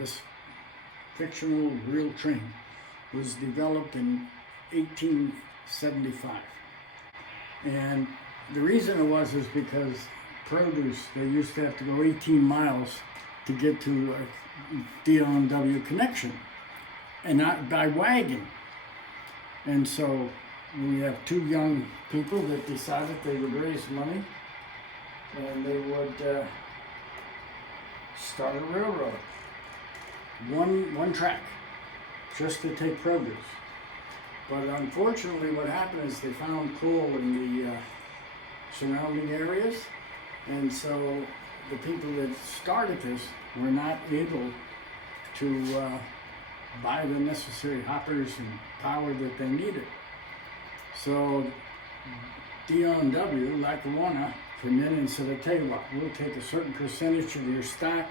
this fictional real train was developed in 1875. And the reason it was is because produce, they used to have to go 18 miles to get to a DL&W connection, and not by wagon. And so we have two young people that decided they would raise money and they would start a railroad. One track, just to take produce. But unfortunately what happened is they found coal in the surrounding areas, and so the people that started this were not able to buy the necessary hoppers and power that they needed. So DL&W, Lackawanna, came in and said, I tell you what, we'll take a certain percentage of your stock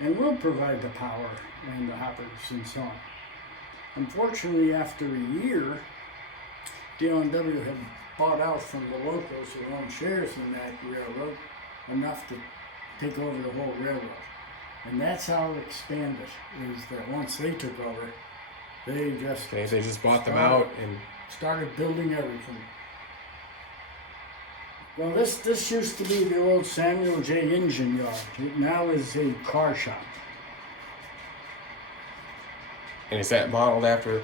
and we'll provide the power and the hoppers and so on. Unfortunately, after a year, DL&W had bought out from the locals who owned shares in that railroad enough to take over the whole railroad. And that's how it expanded, is that once they took over, they just bought them out and started building everything. Well, this used to be the old Samuel J. Engine Yard. It now is a car shop. And is that modeled after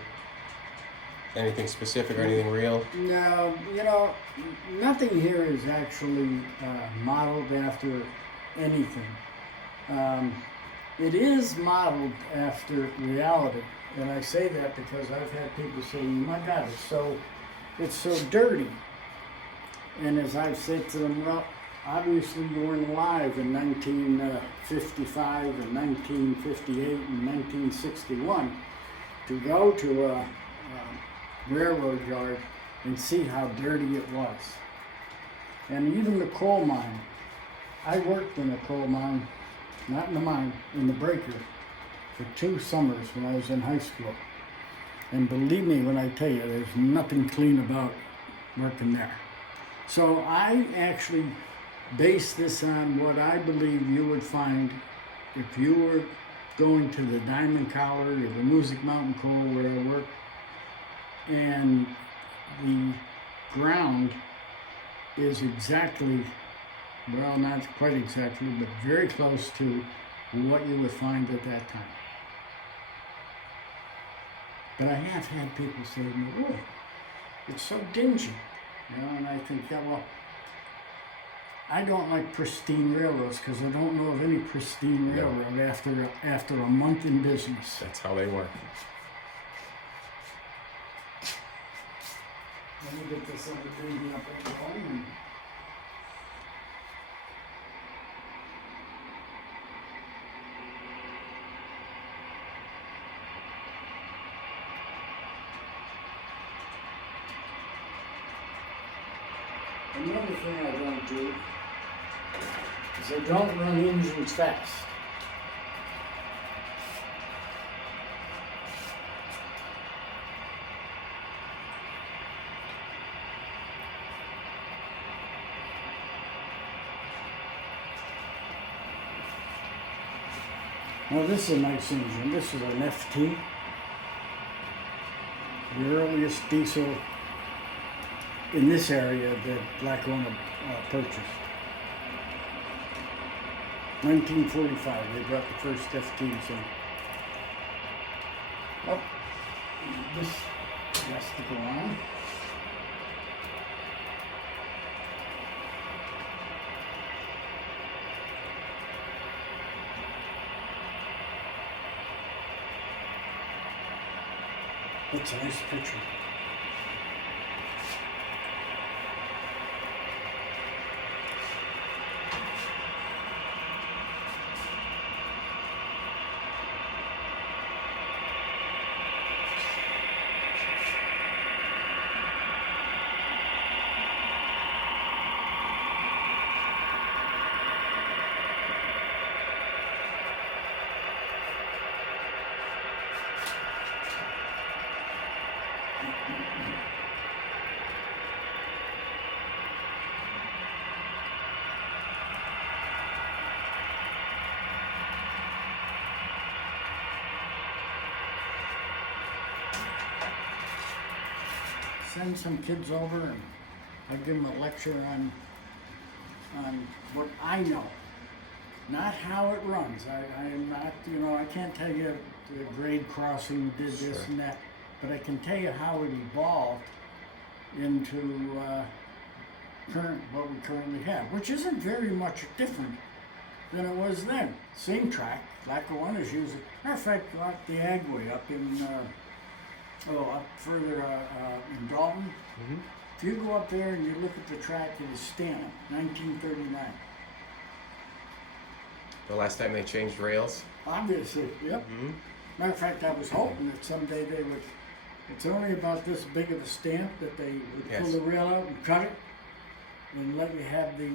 anything specific or anything real? No, nothing here is actually modeled after anything. It is modeled after reality, and I say that because I've had people say, my God, it's so dirty. And as I've said to them, well, obviously you weren't alive in 1955 and 1958 and 1961 to go to a railroad yard and see how dirty it was. And even the coal mine. I worked in a coal mine, not in the mine, in the breaker, for 2 summers when I was in high school. And believe me when I tell you, there's nothing clean about working there. So I actually base this on what I believe you would find if you were going to the Diamond Collar or the Music Mountain Coal where I work, and the ground is exactly, well, not quite exactly, but very close to what you would find at that time. But I have had people say to me, oh, it's so dingy. And I think, yeah, well, I don't like pristine railroads because I don't know of any pristine railroad after a month in business. That's how they work. Let me get this other baby up and going. Another thing I don't do is I don't run engines fast. Now this is a nice engine. This is an FT, the earliest diesel in this area that Lackawanna purchased. 1945, they brought the first FTs in. Oh, this has to go on. That's a nice picture. send some kids over and I give them a lecture on what I know, not how it runs. I am not, you know, I can't tell you the grade crossing did this Sure. and that, but I can tell you how it evolved into what we currently have, which isn't very much different than it was then. Same track, Lackawanna's using. Matter of fact, up the Agway, up in, up further in Dalton. Mm-hmm. If you go up there and you look at the track, it is stamped 1939. The last time they changed rails? Obviously, yep. Mm-hmm. Matter of fact, I was hoping that someday they would. It's only about this big of a stamp that they would pull Yes. the rail out and cut it, and let you have the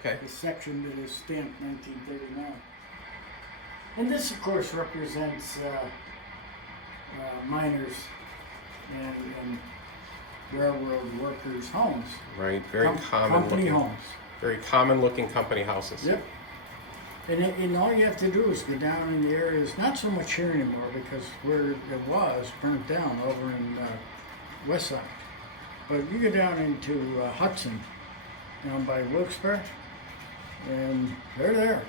Okay. the section that is stamped 1939. And this, of course, represents miners and railroad workers' homes. Right, very common company looking, homes. very common looking company houses. Yep. And all you have to do is go down in the areas, not so much here anymore because where it was burnt down over in West Side. But you go down into Hudson, down by Wilkes-Barre, and they're there.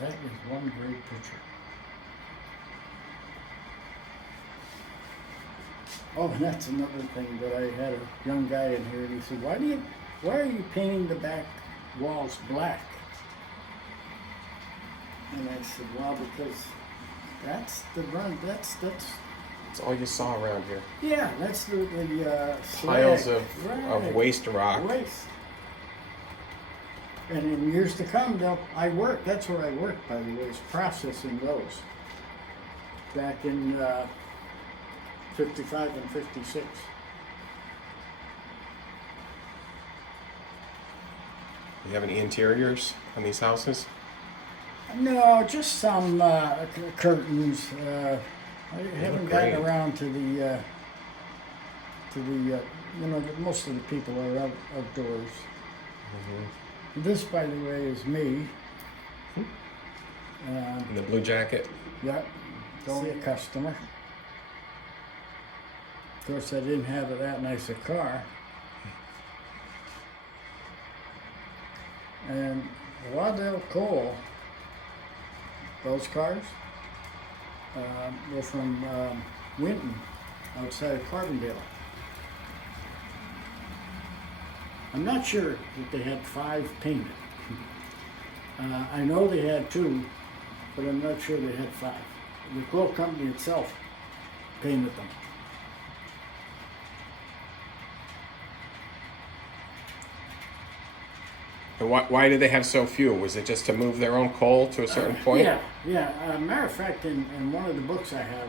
That is one great picture. Oh, and that's another thing that I had a young guy in here, and he said, why are you painting the back walls black?" And I said, "Well, because that's the run. That's That's all you saw around here. yeah, that's the Piles slag. of Right. waste rock. Waste. And in years to come, that's where I worked, by the way, is processing those. Back in 55 and 56. Do you have any interiors on these houses? No, just some curtains. I haven't gotten great. around to the most of the people are outdoors. Mm-hmm. This, by the way, is me. In the blue jacket? Yeah, it's only a customer. Of course, I didn't have that nice a car. And Waddell Cole, those cars were from Winton, outside of Carbondale. I'm not sure that they had 5 painted. I know they had 2, but I'm not sure they had 5. The coal company itself painted them. And why did they have so few? Was it just to move their own coal to a certain point? Yeah. Matter of fact, in one of the books I have,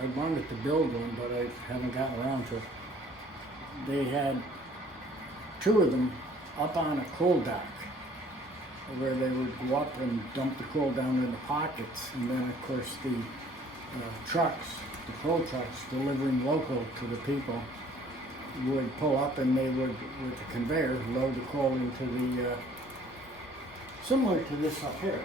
I wanted to build one, but I haven't gotten around to it. They had 2 of them up on a coal dock, where they would go up and dump the coal down in the pockets, and then of course the trucks, the coal trucks delivering local to the people, would pull up and they would, with the conveyor, load the coal into the, similar to this up here.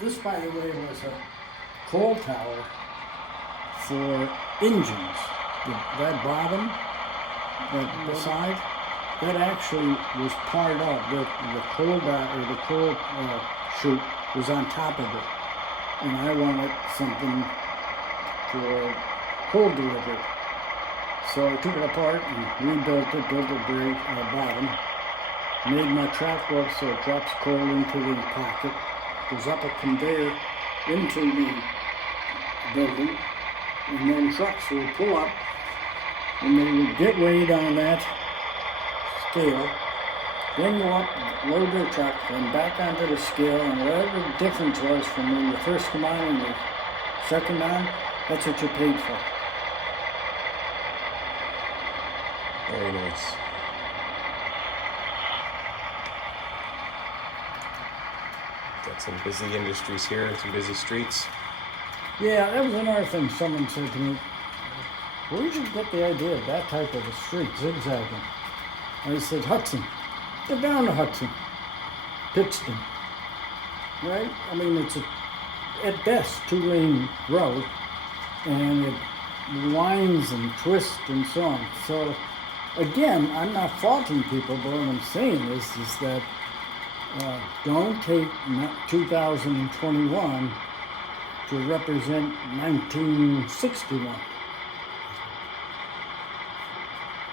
This, by the way, was a coal tower for engines. That bottom, the side, that actually was part of the coal chute was on top of it. And I wanted something for coal delivery. So I took it apart and rebuilt it, built a bridge on the bottom, made my track rope so it drops coal into the pocket, goes up a conveyor into the building, and then trucks will pull up, and they would get weighed on that scale, then go up, load their truck, then back onto the scale, and whatever the difference was from when you first come on and the second on, that's what you paid for. Very nice. Got some busy industries here and some busy streets. Yeah, that was another thing someone said to me. Where did you get the idea of that type of a street, zigzagging? I said, Hudson. They're down the Hudson, Pittston, right? I mean, it's at best 2-lane road, and it winds and twists and so on. So, again, I'm not faulting people, but what I'm saying is that don't take 2021 to represent 1961.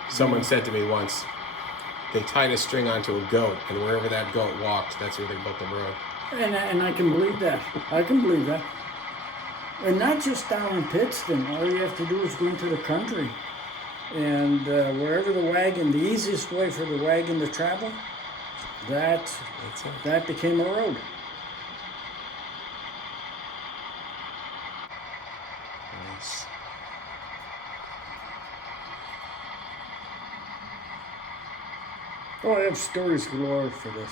Someone said to me once, they tied a string onto a goat, and wherever that goat walked, that's where they built the road. And I can believe that. I can believe that. And not just down in Pittston. All you have to do is go into the country. And wherever the easiest way for the wagon to travel, that became a road. Nice. Oh, I have stories galore for this.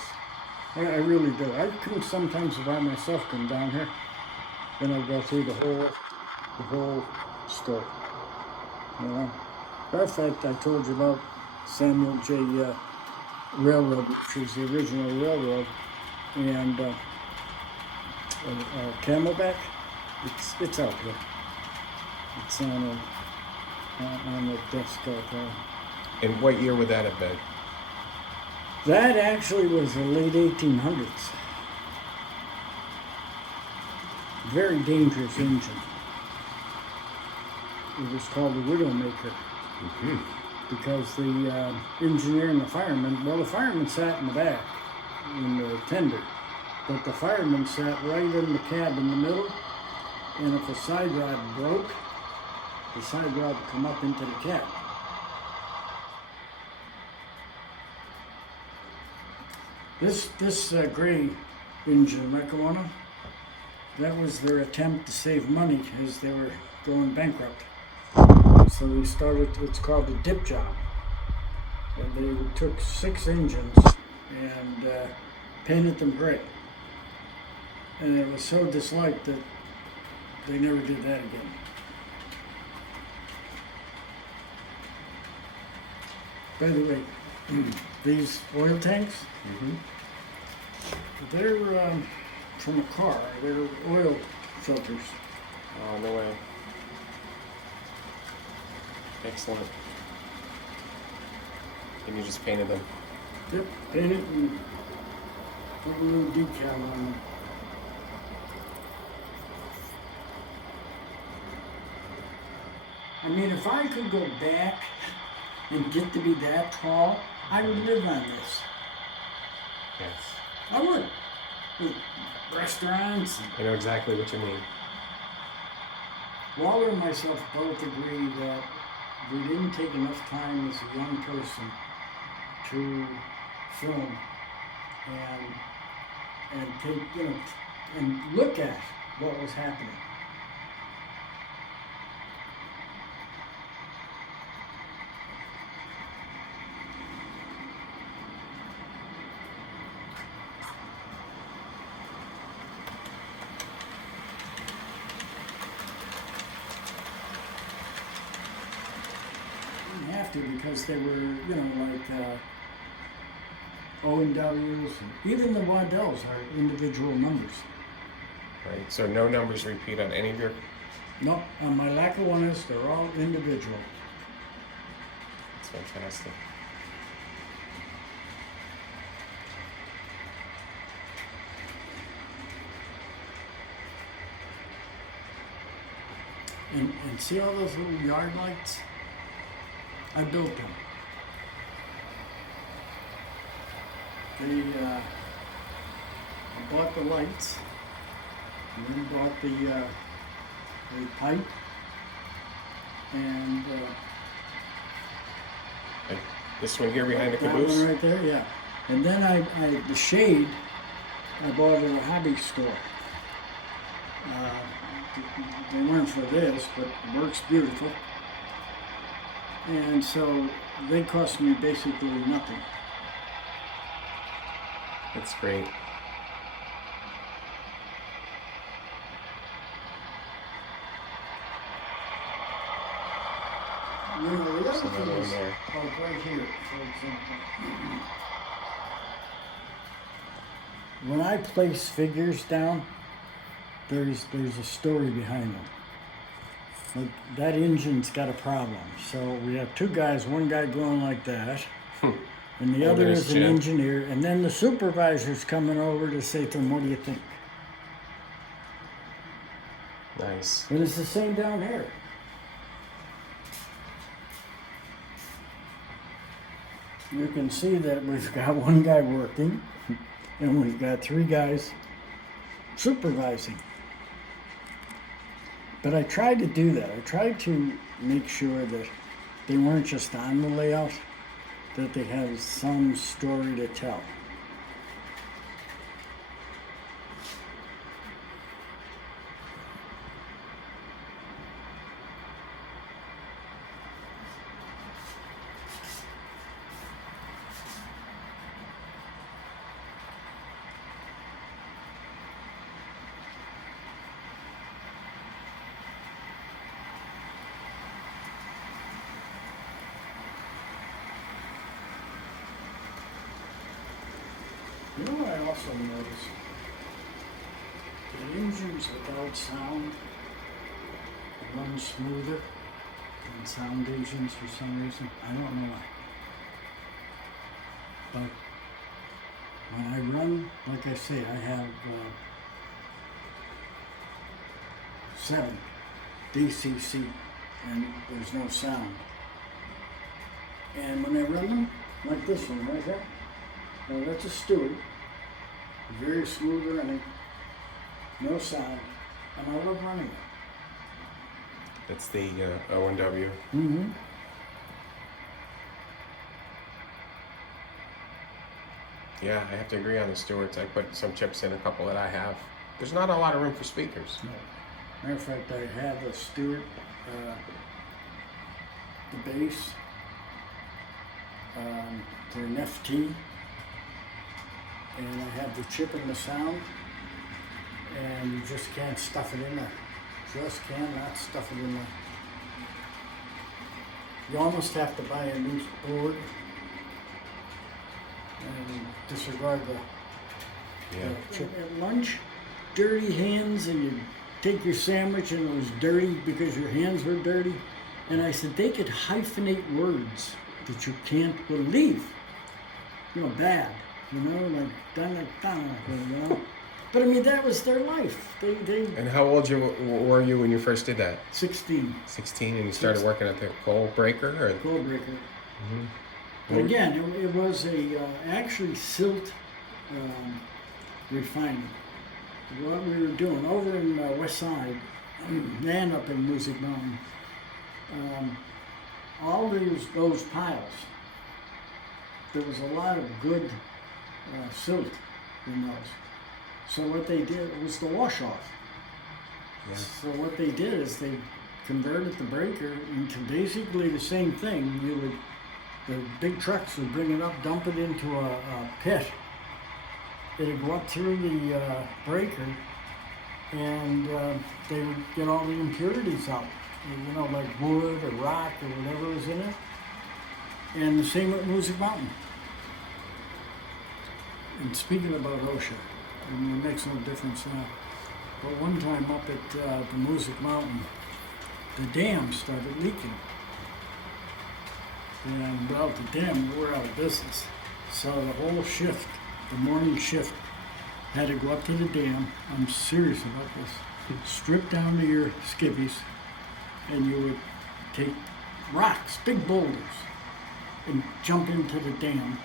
I really do. I can sometimes by myself come down here, then I'll go through the whole story. You know? Matter of fact, I told you about Samuel J. Railroad, which is the original railroad, and Camelback. It's out here. It's on the desk out there. And what year would that have been? That actually was the late 1800s. Very dangerous engine. It was called the Widowmaker. Mm-hmm. Because the engineer and the fireman sat in the back in the tender, but the fireman sat right in the cab in the middle, and if a side rod broke, the side rod would come up into the cab. This gray engine, Lackawanna, that was their attempt to save money as they were going bankrupt. So they started, it's called the dip job. And they took 6 engines and painted them gray. And it was so disliked that they never did that again. By the way, these oil tanks, they're from a car. They're oil filters. Oh, no way. Excellent. And you just painted them. Yep, paint it and put a little decal on them. I mean, if I could go back and get to be that tall, I would live on this. Yes. I would. With restaurants. I know exactly what you mean. Waller and myself both agree that we didn't take enough time as a young person to film and take, and look at what was happening. Have to, because they were, like O&Ws, and even the Waddells are individual numbers. Right. So no numbers repeat on any of your. No, on my Lackawannas, they're all individual. That's fantastic. And see all those little yard lights? I built them. I bought the lights, and then bought the pipe, and Like this one here behind the that caboose. one right there, yeah. And then the shade, I bought at a hobby store. They weren't for this, but it works beautiful. And so they cost me basically nothing. That's great. The other There's another thing one is, there. like right here, for example. when I place figures down, there's a story behind them. Like that engine's got a problem. So we have two guys, one guy going like that, and the other is an engineer, and then the supervisor's coming over to say to him, what do you think? Nice. And it's the same down here. You can see that we've got one guy working, and we've got three guys supervising. But I tried to do that. I tried to make sure that they weren't just on the layout, that they have some story to tell. You know what I also noticed? The engines without sound run smoother than sound engines for some reason. I don't know why. But when I run, like I say, I have 7 DCC and there's no sound. And when I run them, like this one right here, now that's a Stewart, very smooth running, no sound, and I love running it. That's the O&W. Mm-hmm. Yeah, I have to agree on the Stewarts. I put some chips in, a couple that I have. There's not a lot of room for speakers. No. Matter of fact, I have a Stewart, the bass, they're an FT, and I have the chip and the sound, and you just can't stuff it in there. Just cannot stuff it in there. You almost have to buy a loose board and disregard the chip. At lunch, dirty hands, and you take your sandwich and it was dirty because your hands were dirty. And I said, they could hyphenate words that you can't believe. You know, bad. You know, like, you know. But I mean, that was their life. They And how old were you when you first did that? 16. 16, and you started working at the coal breaker? Or? Coal breaker. Mm-hmm. But again, it was a actually silt refinement. What we were doing over in West Side and up in Music Mountain, all those piles, there was a lot of good silt in those. So what they did was the wash off. Yeah. So what they did is they converted the breaker into basically the same thing. The big trucks would bring it up, dump it into a pit. It'd go up through the breaker, and they would get all the impurities out. You know, like wood or rock or whatever was in it. And the same with Music Mountain. And speaking about OSHA, I mean, it makes no difference now. But one time up at the Music Mountain, the dam started leaking. And well, the dam, we're out of business. So the whole shift, the morning shift, had to go up to the dam. I'm serious about this. Strip down to your skivvies, and you would take rocks, big boulders, and jump into the dam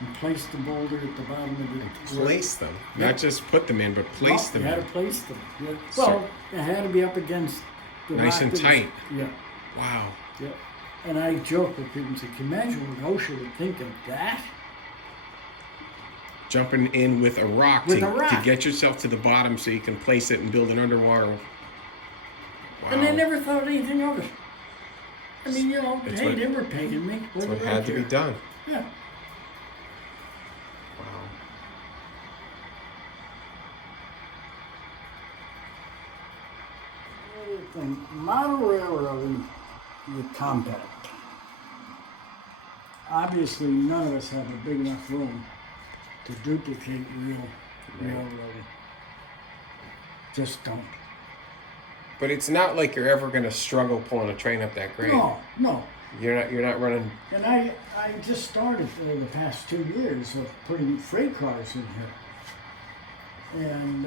and place the boulder at the bottom of the... Place them, not just put them in, but place them You had in. to place them. Yeah. Well, it had to be up against the Nice rock and that was- tight. Yeah, Wow. yeah. And I joke with people and say, can you imagine what OSHA would think of that? Jumping in with a rock, With to, a rock. to get yourself to the bottom so you can place it and build an underwater. Wow. And they never thought anything of it. I mean, you know, That's hey, what- they were paying me. That's What what do I had to be care? done. Yeah. Wow. The model railroad with compact. Obviously, none of us have a big enough room to duplicate real railroading. Just don't. But it's not like you're ever going to struggle pulling a train up that grade. No. You're not running. And I just started the past 2 years of putting freight cars in here. And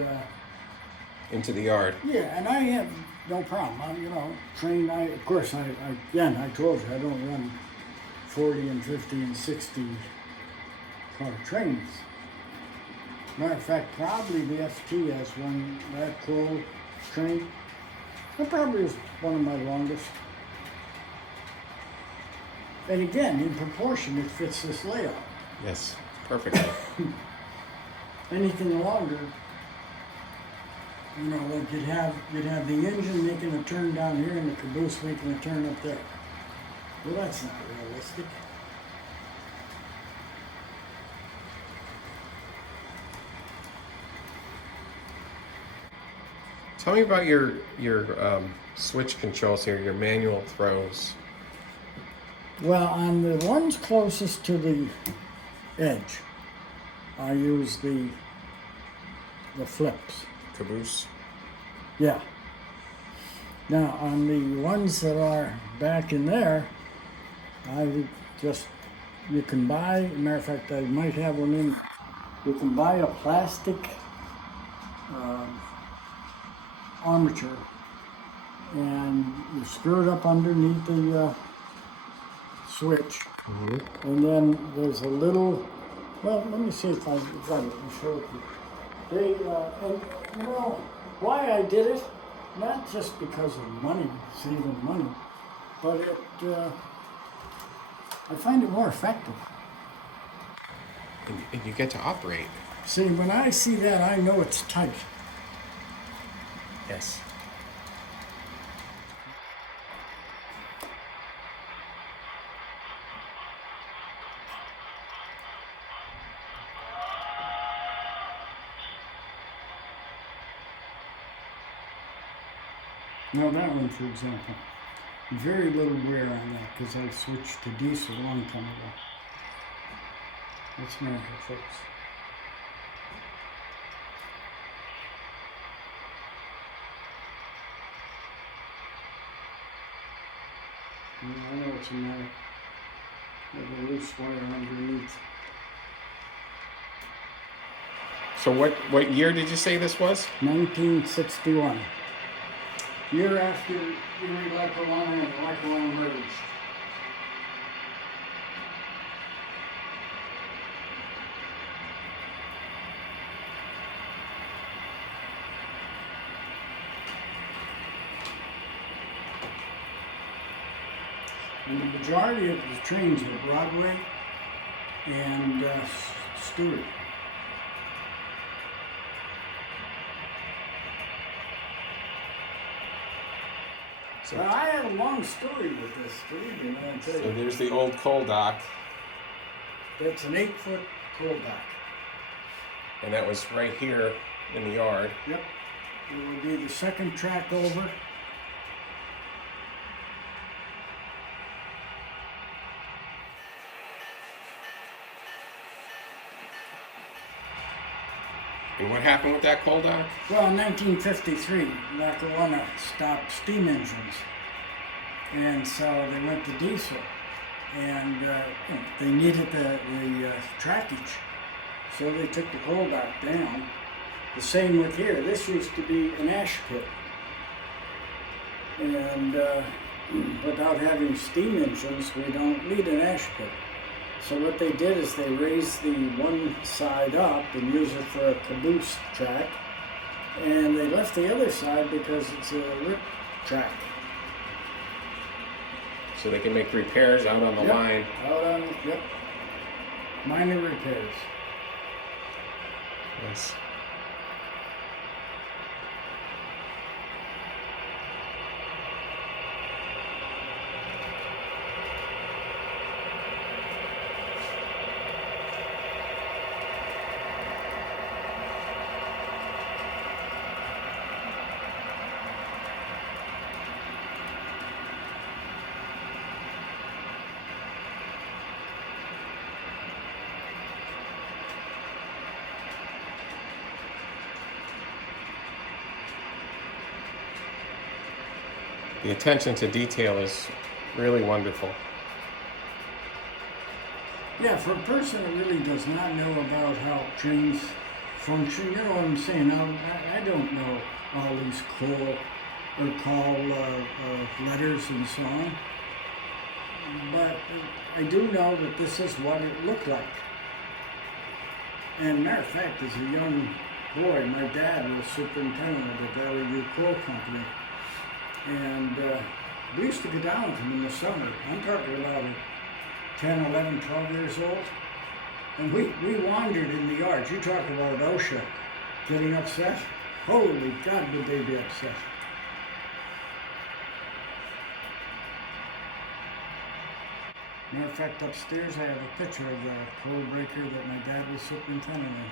Into the yard. yeah, and I have no problem. Train, of course, I told you, I don't run 40 and 50 and 60 car trains. Matter of fact, probably the FT has one, that cool train. That probably is one of my longest. And again, in proportion, it fits this layout. Yes, perfectly. Anything longer, like you'd have the engine making a turn down here and the caboose making a turn up there. Well, that's not realistic. Tell me about your switch controls here, your manual throws. Well, on the ones closest to the edge, I use the flips. Caboose. Yeah. Now, on the ones that are back in there, you can buy, matter of fact, I might have one in, you can buy a plastic armature, and you screw it up underneath the switch, and then there's a little, well, let me see if I can show it to you. And why I did it, not just because of money, saving money, but I find it more effective. And you get to operate. See, when I see that, I know it's tight. Yes. Now that one, for example, very little wear on that because I switched to diesel a long time ago. That's America, folks. I know what's the matter. There's a loose wire underneath. So what year did you say this was? 1961. Year after Erie Lackawanna and Lackawanna merged. And the majority of the trains were Broadway and Stewart. Well, I have a long story with this, believe me, I'll tell you. So there's the old coal dock. That's an 8-foot coal dock. And that was right here in the yard. Yep. It would be the second track over. And what happened with that coal dock? Well, in 1953, Lackawanna stopped steam engines. And so they went to diesel. And they needed the trackage. So they took the coal dock down. The same with here. This used to be an ash pit. And without having steam engines, we don't need an ash pit. So what they did is they raised the one side up and used it for a caboose track, and they left the other side because it's a rip track. So they can make repairs out on the line. Out on, minor repairs. Yes. The attention to detail is really wonderful. Yeah, for a person that really does not know about how trains function, you know what I'm saying? I don't know all these call letters and so on, but I do know that this is what it looked like. And matter of fact, as a young boy, my dad was superintendent of the Delaware Coal Company, and we used to go down with him in the summer. I'm talking about 10, 11, 12 years old. And we wandered in the yards. You talk about OSHA getting upset. Holy God, would they be upset. Matter of fact, upstairs I have a picture of the coal breaker that my dad was superintendent of.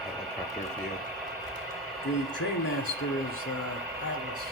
Helicopter view. The train master is Atlas.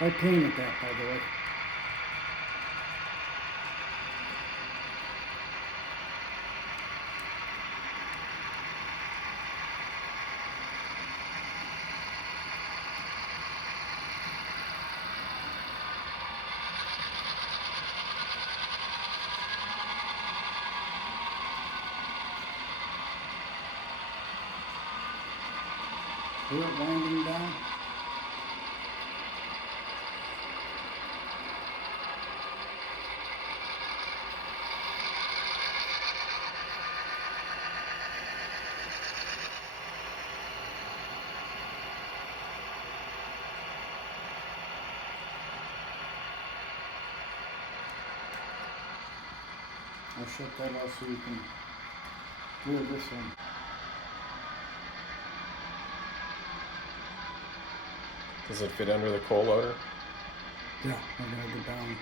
I painted that, by the way. We're winding down. I'll shut that off so you can hear this one. Does it fit under the coal loader? Yeah, I'm gonna go down.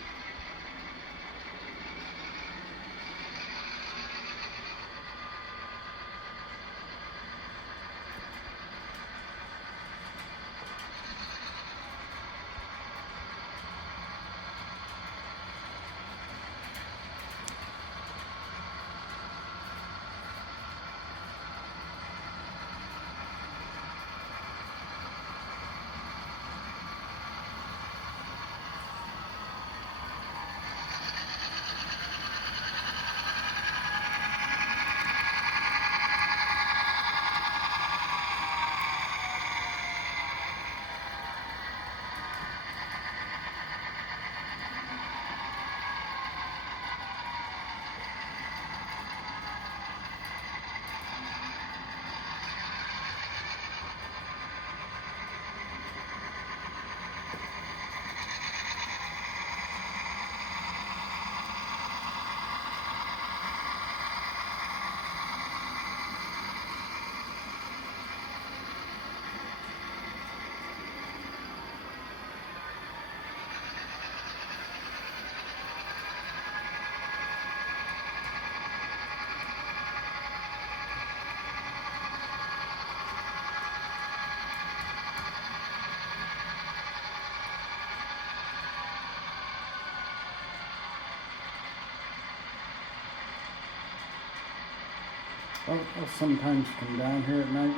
I'll sometimes come down here at night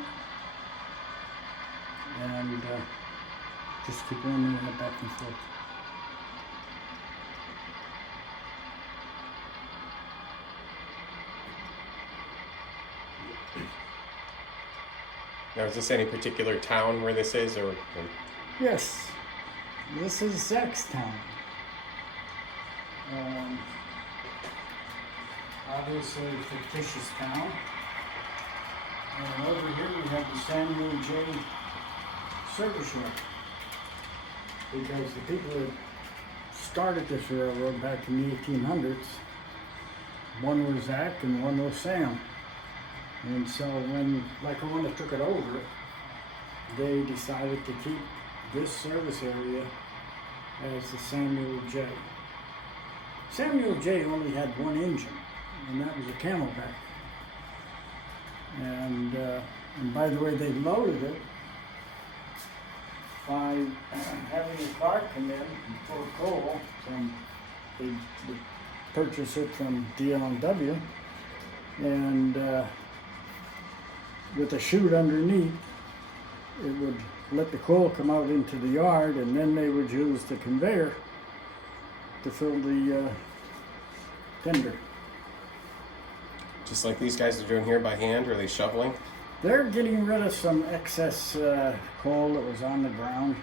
and just keep running it back and forth. Now, is this any particular town where this is, or? Yes, this is Zach's town. Obviously a fictitious town. And over here we have the Samuel J. Service Yard. Because the people that started this railroad back in the 1800s, one was Zach and one was Sam. And so when Lackawanna took it over, they decided to keep this service area as the Samuel J. Samuel J. only had one engine, and that was a Camelback. And by the way, they loaded it by having a car come in for coal they purchase it from DL&W, and with a chute underneath, it would let the coal come out into the yard, and then they would use the conveyor to fill the tender. Just like these guys are doing here by hand, or are they shoveling? They're getting rid of some excess coal that was on the ground.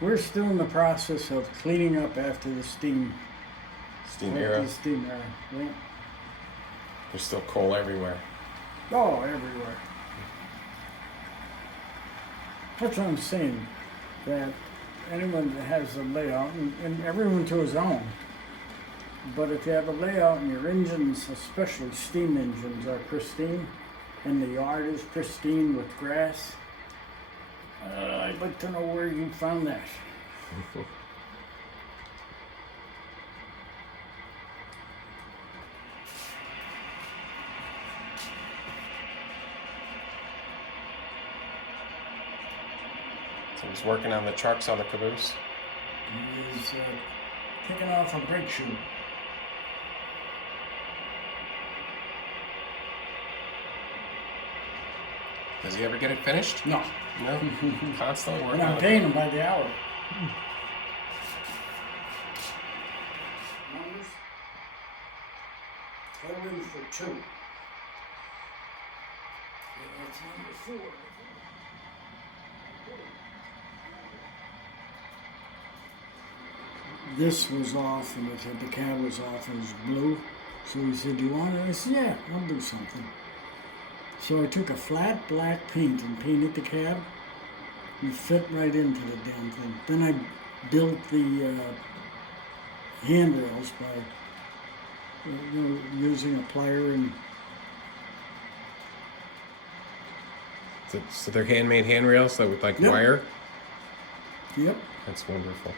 We're still in the process of cleaning up after the steam era. The steam era, yeah. There's still coal everywhere. Oh, everywhere. That's what I'm saying, that anyone that has a layout, and everyone to his own, but if you have a layout and your engines, especially steam engines, are pristine, and the yard is pristine with grass, I'd like to know where you found that. So he's working on the trucks on the caboose. He's taking off a brake shoe. Does he ever get it finished? No. No? Constantly working And I'm on paying it. him by the hour. Numbers. Throw in for 2. That's number 4. This was off, and it said the cab was off, and it was blue. So he said, "Do you want it?" I said, "Yeah, I'll do something." So I took a flat black paint and painted the cab, and it fit right into the damn thing. Then I built the handrails by using a plier and. So they're handmade handrails that with like Yep. wire? Yep. That's wonderful.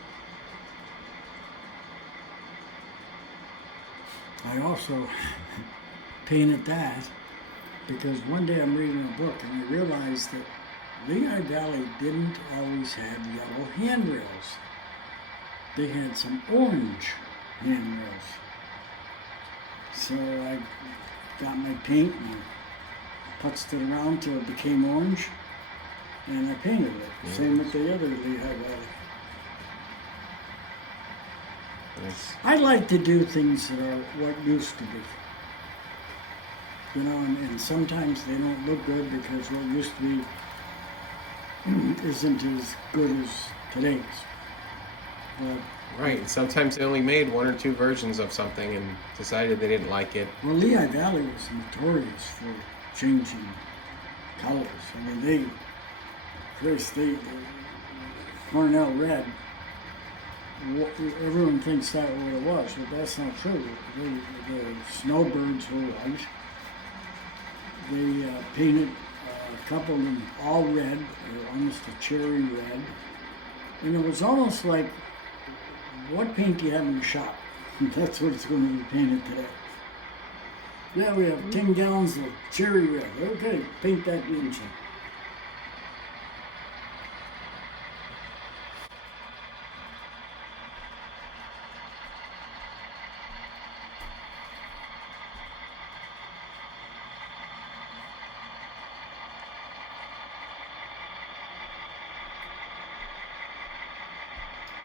I also painted that because one day I'm reading a book and I realized that Lehigh Valley didn't always have yellow handrails. They had some orange handrails. So I got my paint and putzed it around till it became orange, and I painted it. Yes. Same with the other Lehigh Valley. Nice. I like to do things that are what used to be. You know, and sometimes they don't look good because what used to be isn't as good as today's. But, Right. And sometimes they only made 1 or 2 versions of something and decided they didn't like it. well, Lehigh Valley was notorious for changing colors. I mean, they Cornell Red, everyone thinks that what it was, but that's not true. The snowbirds were white. They painted a couple of them all red, almost a cherry red. And it was almost like, what paint do you have in the shop? That's what it's going to be painted today. Yeah, we have 10 gallons of cherry red. Okay, paint that engine.